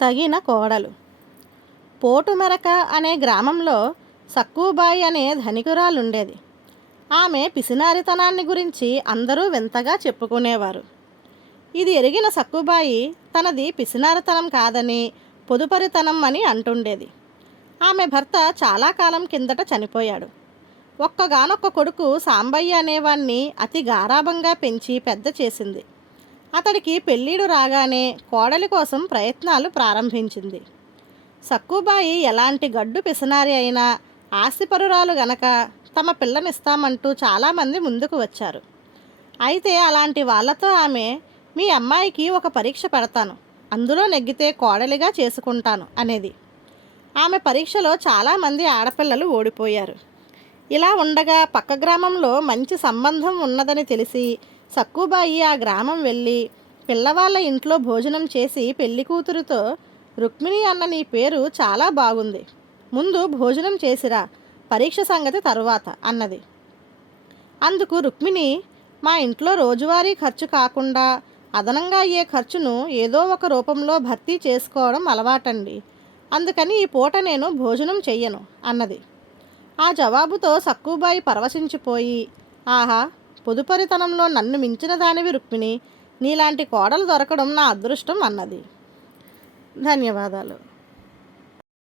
తగిన కోడలు. పోటుమెరక అనే గ్రామంలో సక్కుబాయి అనే ధనికురాలుండేది. ఆమె పిసినారితనాన్ని గురించి అందరూ వింతగా చెప్పుకునేవారు. ఇది ఎరిగిన సక్కుబాయి తనది పిసినారితనం కాదని పొదుపరితనం అని అంటుండేది. ఆమె భర్త చాలా కాలం కిందట చనిపోయాడు. ఒక్కగానొక్క కొడుకు సాంబయ్య అనేవాణ్ణి అతి గారాభంగా పెంచి పెద్ద చేసింది. అతడికి పెళ్ళీడు రాగానే కోడలి కోసం ప్రయత్నాలు ప్రారంభించింది. సక్కుబాయి ఎలాంటి గడ్డు పిసనారి అయినా ఆస్తిపరురాలు గనక తమ పిల్లనిస్తామంటూ చాలామంది ముందుకు వచ్చారు. అయితే అలాంటి వాళ్ళతో ఆమె మీ అమ్మాయికి ఒక పరీక్ష పెడతాను. అందులో నెగ్గితే కోడలిగా చేసుకుంటాను అనేది. ఆమె పరీక్షలో చాలామంది ఆడపిల్లలు ఓడిపోయారు. ఇలా ఉండగా పక్క గ్రామంలో మంచి సంబంధం ఉన్నదని తెలిసి సక్కుబాయి ఆ గ్రామం వెళ్ళి పిల్లవాళ్ళ ఇంట్లో భోజనం చేసి పెళ్ళి కూతురుతో రుక్మిణి అన్న నీ పేరు చాలా బాగుంది. ముందు భోజనం చేసిరా పరీక్ష సంగతి తరువాత అన్నది. అందుకు రుక్మిణి మా ఇంట్లో రోజువారీ ఖర్చు కాకుండా అదనంగా అయ్యే ఖర్చును ఏదో ఒక రూపంలో భర్తీ చేసుకోవడం అలవాటండి. అందుకని ఈ పూట నేను భోజనం చెయ్యను అన్నది. ఆ జవాబుతో సక్కుబాయి పరవశించిపోయి ఆహా పొదుపరితనంలో నన్ను మించిన దానివి రుక్మిణి. నీలాంటి కోడలు దొరకడం నా అదృష్టం అన్నది. ధన్యవాదాలు.